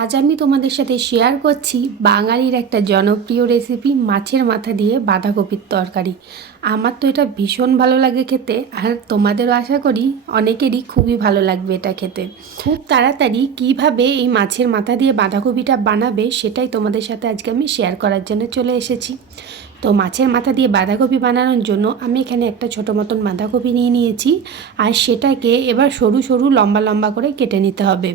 আজ আমি তোমাদের সাথে শেয়ার করছি বাঙালির একটা জনপ্রিয় রেসিপি মাছের মাথা দিয়ে বাঁধাকপির তরকারি। আমার তো এটা ভীষণ ভালো লাগে খেতে, আর তোমাদেরও আশা করি অনেকেরই খুবই ভালো লাগবে এটা খেতে। খুব তাড়াতাড়ি কিভাবে এই মাছের মাথা দিয়ে বাঁধাকপিটা বানাবে সেটাই তোমাদের সাথে আজকে আমি শেয়ার করার জন্য চলে এসেছি। তো মাছের মাথা দিয়ে বাঁধাকপি বানানোর জন্য আমি এখানে একটা ছোটো মতন বাঁধাকপি নিয়ে নিয়েছি, আর সেটাকে এবার সরু সরু লম্বা লম্বা করে কেটে নিতে হবে।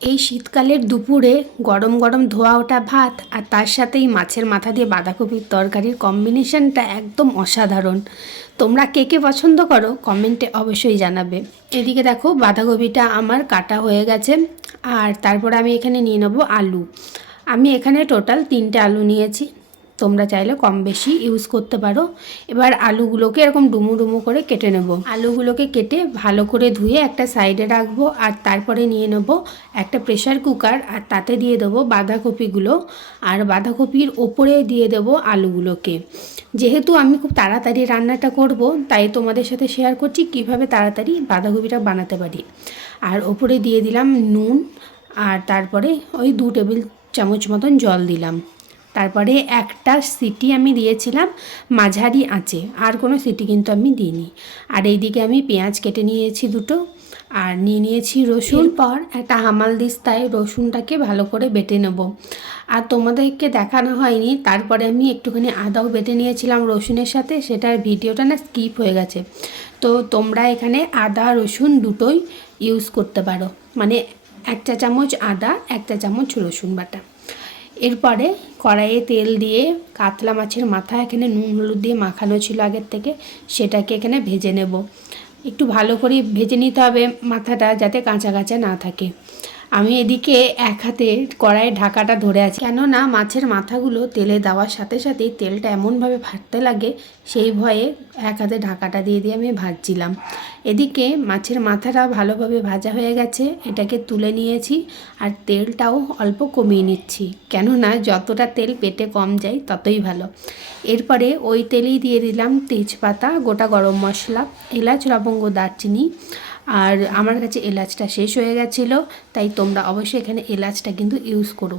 এই শীতকালের দুপুরে গরম গরম ধোয়া ওঠা ভাত আর তার সাথেই মাছের মাথা দিয়ে বাঁধাকপির তরকারির কম্বিনেশনটা একদম অসাধারণ। তোমরা কে কে পছন্দ করো কমেন্টে অবশ্যই জানাবে। এদিকে দেখো বাঁধাকপিটা আমার কাটা হয়ে গেছে, আর তারপরে আমি এখানে নিয়ে নেবো আলু। আমি এখানে টোটাল 3টে আলু নিয়েছি, তোমরা চাইলে কম বেশি ইউজ করতে পারো। এবার আলুগুলোকে এরকম ডুমু ডুমু করে কেটে নেব। আলুগুলোকে কেটে ভালো করে ধুয়ে একটা সাইডে রাখবো, আর তারপরে নিয়ে নেব একটা প্রেশার কুকার, আর তাতে দিয়ে দেবো বাঁধাকপিগুলো, আর বাঁধাকপির ওপরে দিয়ে দেবো আলুগুলোকে। যেহেতু আমি খুব তাড়াতাড়ি রান্নাটা করব, তাই তোমাদের সাথে শেয়ার করছি কিভাবে তাড়াতাড়ি বাঁধাকপিটা বানাতে পারি। আর ওপরে দিয়ে দিলাম নুন, আর তারপরে ওই 2 টেবিল চামচ মতন জল দিলাম। তারপরে একটা সিটি আমি দিয়েছিলাম মাঝারি আঁচে, আর কোনো সিটি কিন্তু আমি দিইনি। আর এইদিকে আমি পেঁয়াজ কেটে নিয়েছি 2টো, আর নিয়ে নিয়েছি রসুন। পর একটা হামাল দিস্তায় রসুনটাকে ভালো করে বেটে নেব। আর তোমাদেরকে দেখানো হয়নি, তারপরে আমি একটুখানি আদাও বেটে নিয়েছিলাম রসুনের সাথে, সেটার ভিডিওটা না স্কিপ হয়ে গেছে। তো তোমরা এখানে আদা রসুন দুটোই ইউজ করতে পারো, মানে 1 চা চামচ আদা 1 চা চামচ রসুন বাটা। এরপরে কড়াইয়ে তেল দিয়ে কাতলা মাছের মাথা এখানে নুন হলুদ দিয়ে মাখানো ছিল আগের থেকে, সেটাকে এখানে ভেজে নেব। একটু ভালো করে ভেজে নিতে হবে মাথাটা, যাতে কাঁচা কাঁচা না থাকে। আমি এদিকে এক হাতে কড়াইয়ের ঢাকাটা ধরে আছি, কেননা মাছের মাথাগুলো তেলে দেওয়ার সাথে সাথেই তেলটা এমনভাবে ভাজতে লাগে, সেই ভয়ে এক হাতে ঢাকাটা দিয়ে দিয়ে আমি ভাজছিলাম। এদিকে মাছের মাথাটা ভালোভাবে ভাজা হয়ে গেছে, এটাকে তুলে নিয়েছি, আর তেলটাও অল্প কমিয়ে নিচ্ছি, কেননা যতটা তেল পেটে কম যায় ততই ভালো। এরপরে ওই তেলেই দিয়ে দিলাম তেজপাতা, গোটা গরম মশলা, এলাচ লবঙ্গ দারচিনি। আর আমার কাছে এলাচটা শেষ হয়ে গেছিলো, তাই তোমরা অবশ্যই এখানে এলাচটা কিন্তু ইউজ করো।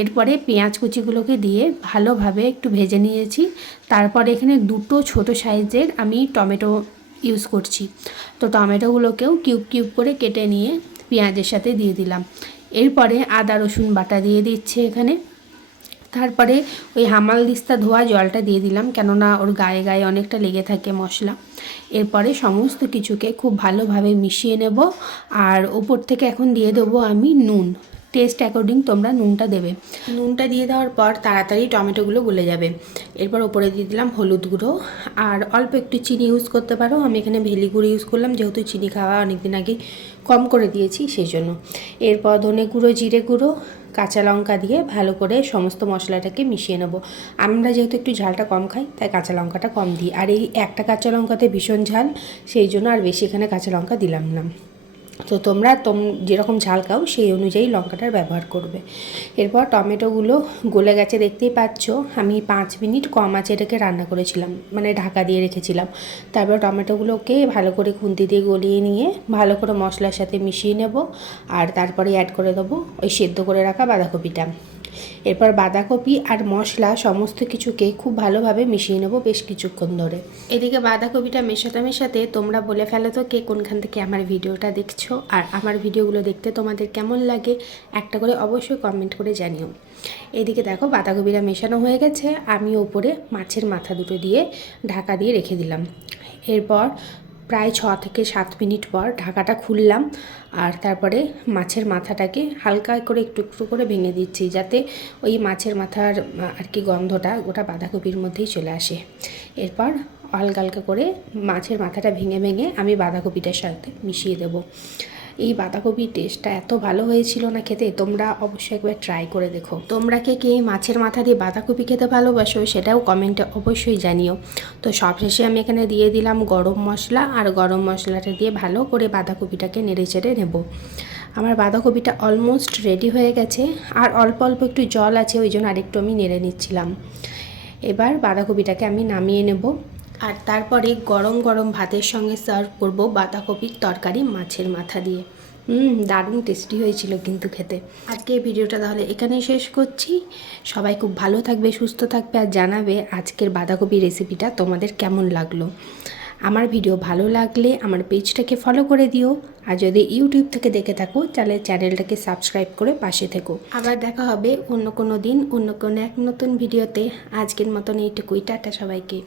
এরপরে পেঁয়াজ কুচিগুলোকে দিয়ে ভালোভাবে একটু ভেজে নিয়েছি। তারপরে এখানে 2টো ছোটো সাইজের আমি টমেটো ইউজ করছি, তো টমেটোগুলোকেও কিউব কিউব করে কেটে নিয়ে পেঁয়াজের সাথে দিয়ে দিলাম। এরপরে আদা রসুন বাটা দিয়ে দিচ্ছে এখানে। তারপরে ওই হামাল দিস্তা ধোয়া জলটা দিয়ে দিলাম, কেননা ওর গায়ে গায়ে অনেকটা লেগে থাকে মশলা। এরপরে সমস্ত কিছুকে খুব ভালোভাবে মিশিয়ে নেব, আর ওপর থেকে এখন দিয়ে দেবো আমি নুন। টেস্ট অ্যাকর্ডিং তোমরা নুনটা দেবে। নুনটা দিয়ে দেওয়ার পর তাড়াতাড়ি টমেটোগুলো গলে যাবে। এরপর ওপরে দিয়ে দিলাম হলুদ গুঁড়ো, আর অল্প একটু চিনি ইউজ করতে পারো। আমি এখানে ভেলি গুঁড়ো ইউজ করলাম, যেহেতু চিনি খাওয়া অনেকদিন আগে কম করে দিয়েছি সেই জন্য। এরপর ধনে গুঁড়ো, জিরে গুঁড়ো, কাঁচা লঙ্কা দিয়ে ভালো করে সমস্ত মশলাটাকে মিশিয়ে নেব। আমরা যেহেতু একটু ঝালটা কম খাই, তাই কাঁচা লঙ্কাটা কম দিই। আর এই একটা কাঁচা লঙ্কাতে ভীষণ ঝাল, সেই জন্য আর বেশি এখানে কাঁচা লঙ্কা দিলাম না। তো তোমরা যেরকম ঝাল খাও সেই অনুযায়ী লঙ্কাটার ব্যবহার করবে। এরপর টমেটোগুলো গলে গেছে দেখতেই পাচ্ছ। আমি 5 মিনিট কম আঁচে এটাকে রান্না করেছিলাম, মানে ঢাকা দিয়ে রেখেছিলাম। তারপর টমেটোগুলোকে ভালো করে খুন্তি দিয়ে গলিয়ে নিয়ে ভালো করে মশলার সাথে মিশিয়ে নেব, আর তারপরে অ্যাড করে দেবো ওই সেদ্ধ করে রাখা বাঁধাকপিটা। এরপর বাঁধাকপি আর মশলা সমস্ত কিছুকে খুব ভালোভাবে মিশিয়ে নেব বেশ কিছুক্ষণ ধরে। এদিকে বাঁধাকপিটা মেশাতে মেশাতে তোমরা বলে ফেলো তো কে কোনখান থেকে আমার ভিডিওটা দেখছো, আর আমার ভিডিওগুলো দেখতে তোমাদের কেমন লাগে একটা করে অবশ্যই কমেন্ট করে জানিও। এদিকে দেখো বাঁধাকপিটা মেশানো হয়ে গেছে, আমি ওপরে মাছের মাথা দুটো দিয়ে ঢাকা দিয়ে রেখে দিলাম। এরপর প্রায় 6 থেকে 7 মিনিট পর ঢাকাটা খুললাম, আর তারপরে মাছের মাথাটাকে হালকা করে একটু একটু করে ভেঙে দিচ্ছি, যাতে ওই মাছের মাথার আর কি গন্ধটা গোটা বাঁধাকপির মধ্যেই চলে আসে। এরপর হালকা হালকা করে মাছের মাথাটা ভেঙে ভেঙে আমি বাঁধাকপিটার সাথে মিশিয়ে দেব। এই বাঁধাকপির টেস্টটা এত ভালো হয়েছিল না খেতে, তোমরা অবশ্যই একবার ট্রাই করে দেখো। তোমরা কে কে মাছের মাথা দিয়ে বাঁধাকপি খেতে ভালোবাসো সেটাও কমেন্টে অবশ্যই জানিও। তো সবশেষে আমি এখানে দিয়ে দিলাম গরম মশলা, আর গরম মশলাটা দিয়ে ভালো করে বাঁধাকপিটাকে নেড়ে চেড়ে নেব। আমার বাঁধাকপিটা অলমোস্ট রেডি হয়ে গেছে, আর অল্প অল্প একটু জল আছে, ওই জন্য আরেকটু আমি নেড়ে নিচ্ছিলাম। এবার বাঁধাকপিটাকে আমি নামিয়ে নেব, আর তারপরে গরম গরম ভাতের সঙ্গে সার্ভ করব বাঁধাকপির তরকারি মাছের মাথা দিয়ে। দারুণ টেস্টি হয়েছিল কিন্তু খেতে। আজকে এই ভিডিওটা তাহলে এখানেই শেষ করছি। সবাই খুব ভালো থাকবে, সুস্থ থাকবে, আর জানাবে আজকের বাঁধাকপি রেসিপিটা তোমাদের কেমন লাগলো। আমার ভিডিও ভালো লাগলে আমার পেজটাকে ফলো করে দিও, আর যদি ইউটিউব থেকে দেখে থাকো তাহলে চ্যানেলটাকে সাবস্ক্রাইব করে পাশে থেকো। আবার দেখা হবে অন্য কোনো দিন অন্য কোনো এক নতুন ভিডিওতে। আজকের মতন এইটুকুই, টাটা সবাইকে।